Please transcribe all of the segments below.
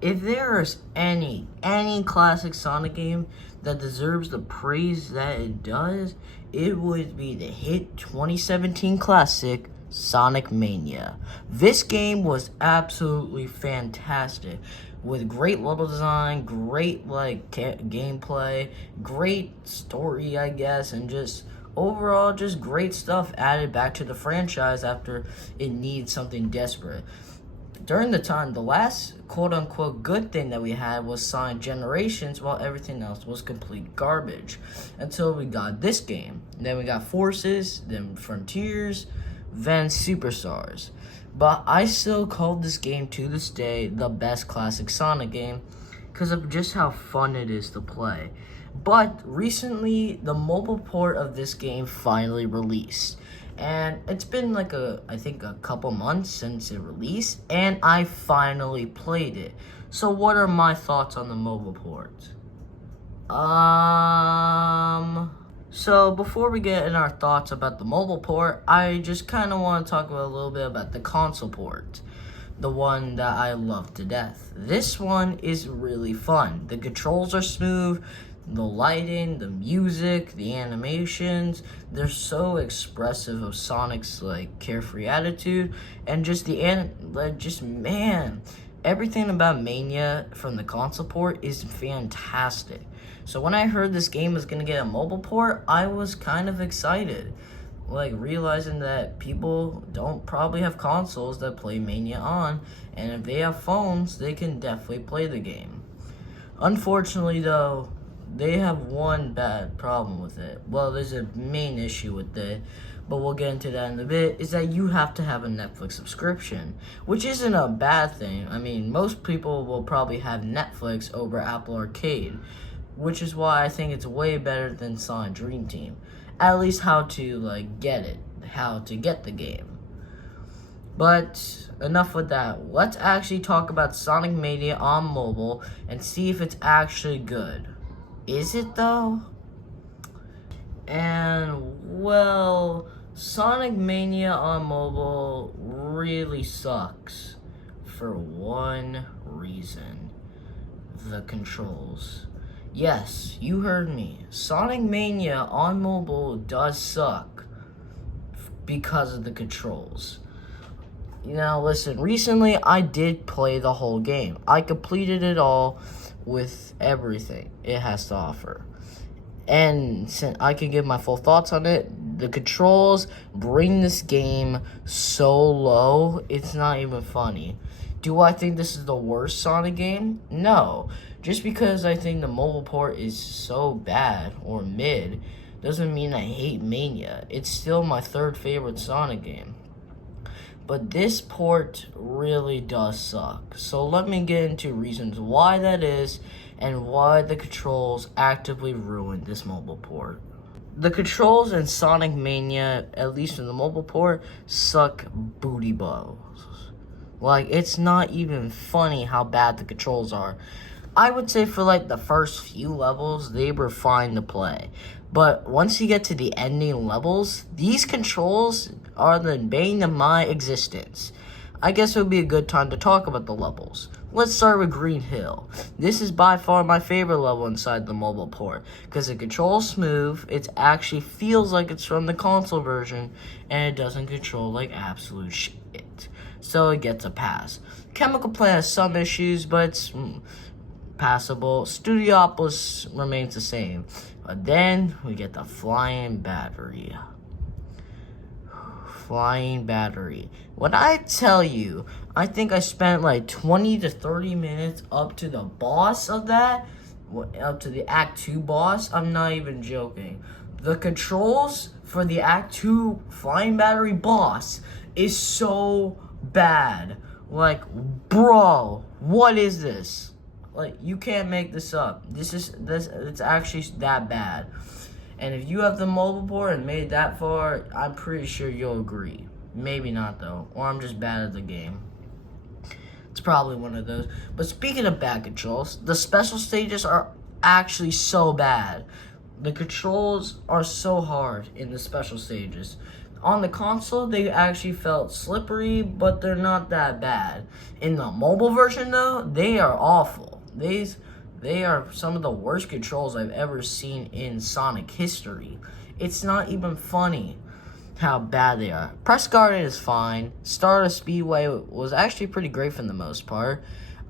if there is any classic Sonic game that deserves the praise that it does, it would be the hit 2017 classic Sonic Mania. This game was absolutely fantastic, with great level design, great gameplay, great story, I guess, and just overall just great stuff added back to the franchise after it needs something desperate. During the time, the last quote-unquote good thing that we had was Sonic Generations, while everything else was complete garbage. Until we got this game. Then we got Forces, then Frontiers, then Superstars. But I still call this game, to this day, the best classic Sonic game because of just how fun it is to play. But recently, the mobile port of this game finally released. And it's been I think a couple months since it released, and I finally played it. So what are my thoughts on the mobile port? So before we get in our thoughts about the mobile port, I just kind of want to talk about a little bit about the console port. The one that I love to death. This one is really fun. The controls are smooth. The lighting, the music, the animations, they're so expressive of Sonic's carefree attitude, and just everything about Mania from the console port is fantastic. So when I heard this game was gonna get a mobile port, I was kind of excited, realizing that people don't probably have consoles that play Mania on, and if they have phones, they can definitely play the game. Unfortunately, though, they have one bad problem with it. Well, there's a main issue with it, but we'll get into that in a bit, is that you have to have a Netflix subscription, which isn't a bad thing. I mean, most people will probably have Netflix over Apple Arcade, which is why I think it's way better than Sonic Dream Team. At least how to, how to get the game. But enough with that. Let's actually talk about Sonic Mania on mobile and see if it's actually good. Is it though? And well, Sonic Mania on mobile really sucks for one reason: the controls. Yes, you heard me. Sonic Mania on mobile does suck because of the controls. Now listen, recently I did play the whole game. I completed it all with everything it has to offer. And since I can give my full thoughts on it, the controls bring this game so low, it's not even funny. Do I think this is the worst Sonic game? No. Just because I think the mobile port is so bad or mid doesn't mean I hate Mania. It's still my third favorite Sonic game. But this port really does suck. So let me get into reasons why that is and why the controls actively ruined this mobile port. The controls in Sonic Mania, at least in the mobile port, suck booty balls. It's not even funny how bad the controls are. I would say for the first few levels, they were fine to play. But once you get to the ending levels, these controls are the bane of my existence. I guess it would be a good time to talk about the levels. Let's start with Green Hill. This is by far my favorite level inside the mobile port, because the controls smooth, it actually feels like it's from the console version, and it doesn't control like absolute shit. So it gets a pass. Chemical Plant has some issues, but it's passable. Studiopolis remains the same. But then we get the Flying Battery. Flying Battery. When I tell you, I think I spent 20 to 30 minutes up to the boss of that, up to the Act 2 boss. I'm not even joking. The controls for the Act 2 Flying Battery boss is so bad. Bro, what is this? You can't make this up. It's actually that bad. And if you have the mobile port and made that far, I'm pretty sure you'll agree. Maybe not though, or I'm just bad at the game. It's probably one of those. But speaking of bad controls, the special stages are actually so bad. The controls are so hard in the special stages. On the console, they actually felt slippery, but they're not that bad. In the mobile version, though, they are awful. They are some of the worst controls I've ever seen in Sonic history. It's not even funny how bad they are. Press Garden is fine. Stardust Speedway was actually pretty great for the most part.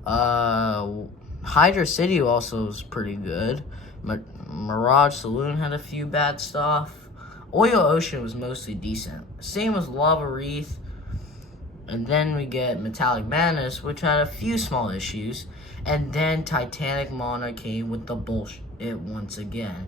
Hydra City also was pretty good. Mirage Saloon had a few bad stuff. Oil Ocean was mostly decent. Same as Lava Wreath. And then we get Metallic Madness, which had a few small issues. And then Titanic Mana came with the bullshit once again.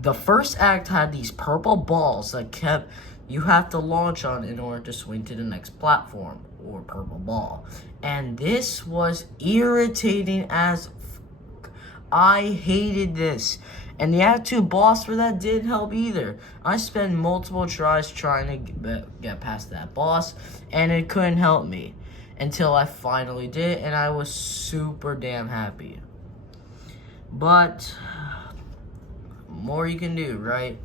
The first act had these purple balls that you have to launch on in order to swing to the next platform, or purple ball. And this was irritating as fuck. I hated this. And the attitude boss for that didn't help either. I spent multiple tries trying to get past that boss, and it couldn't help me. Until I finally did, and I was super damn happy. But, more you can do, right?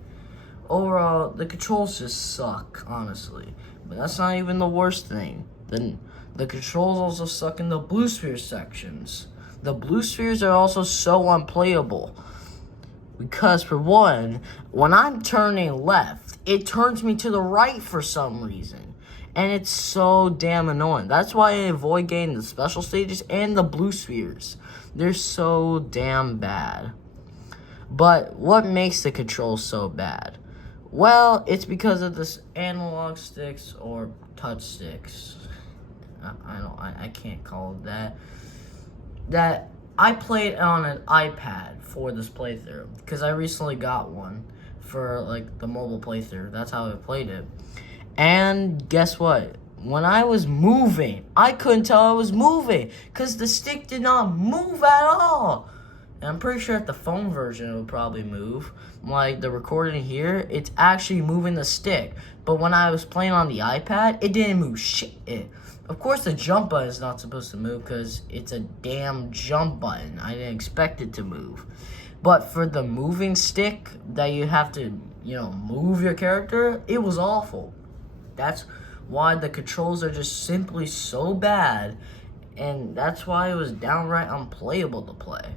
Overall, the controls just suck, honestly. But that's not even the worst thing. The controls also suck in the blue sphere sections. The blue spheres are also so unplayable. Because, for one, when I'm turning left, it turns me to the right for some reason. And it's so damn annoying. That's why I avoid getting the special stages and the blue spheres. They're so damn bad. But what makes the controls so bad? Well, it's because of this analog sticks or touch sticks. I can't call it that. That I played on an iPad for this playthrough because I recently got one for like the mobile playthrough. That's how I played it. And guess what? When I was moving, I couldn't tell I was moving because the stick did not move at all. And I'm pretty sure at the phone version it would probably move. Like the recording here, it's actually moving the stick. But when I was playing on the iPad, it didn't move shit. Of course, the jump button is not supposed to move because it's a damn jump button. I didn't expect it to move. But for the moving stick that you have to, move your character, it was awful. That's why the controls are just simply so bad. And that's why it was downright unplayable to play.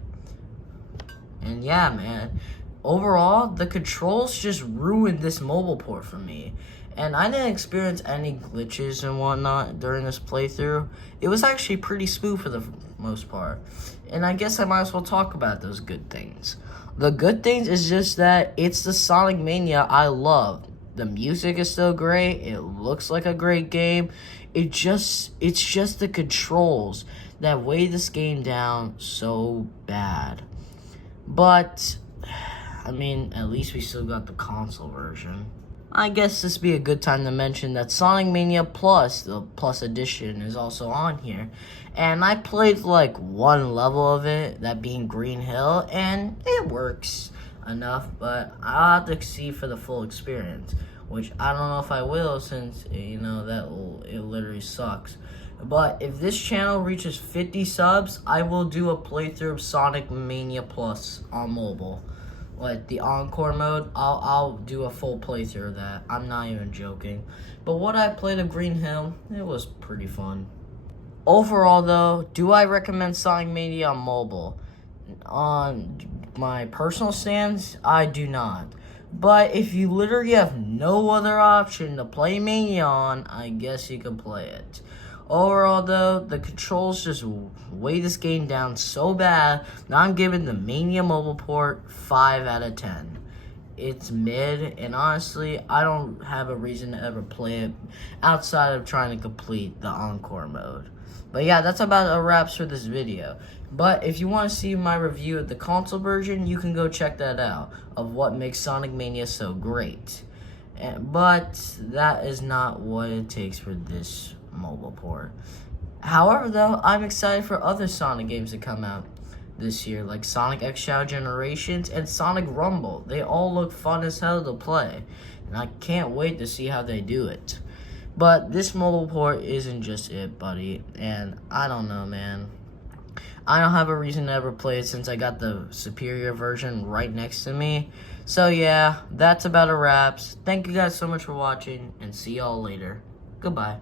And yeah, man. Overall, the controls just ruined this mobile port for me. And I didn't experience any glitches and whatnot during this playthrough. It was actually pretty smooth for the most part. And I guess I might as well talk about those good things. The good things is just that it's the Sonic Mania I love. The music is still great. It looks like a great game. It's just the controls that weigh this game down so bad. But, I mean, at least we still got the console version. I guess this would be a good time to mention that Sonic Mania Plus, the Plus Edition, is also on here. And I played like one level of it, that being Green Hill, and it works enough, but I'll have to see for the full experience, which I don't know if I will since, it literally sucks. But if this channel reaches 50 subs, I will do a playthrough of Sonic Mania Plus on mobile. Like the Encore mode, I'll do a full playthrough of that. I'm not even joking. But what I played of Green Hill, it was pretty fun. Overall though, do I recommend Sonic Mania on mobile? On my personal stance, I do not. But if you literally have no other option to play Mania on, I guess you can play it. Overall, though, the controls just weigh this game down so bad that I'm giving the Mania mobile port 5 out of 10. It's mid, and honestly, I don't have a reason to ever play it outside of trying to complete the Encore mode. But yeah, that's about a wraps for this video. But if you want to see my review of the console version, you can go check that out, of what makes Sonic Mania so great. But that is not what it takes for this mobile port. However, though, I'm excited for other Sonic games to come out this year, like Sonic X Shadow Generations and Sonic Rumble. They all look fun as hell to play, and I can't wait to see how they do it. But this mobile port isn't just it, buddy, and I don't know, man. I don't have a reason to ever play it since I got the superior version right next to me. So yeah, that's about a wraps. Thank you guys so much for watching, and see y'all later. Goodbye.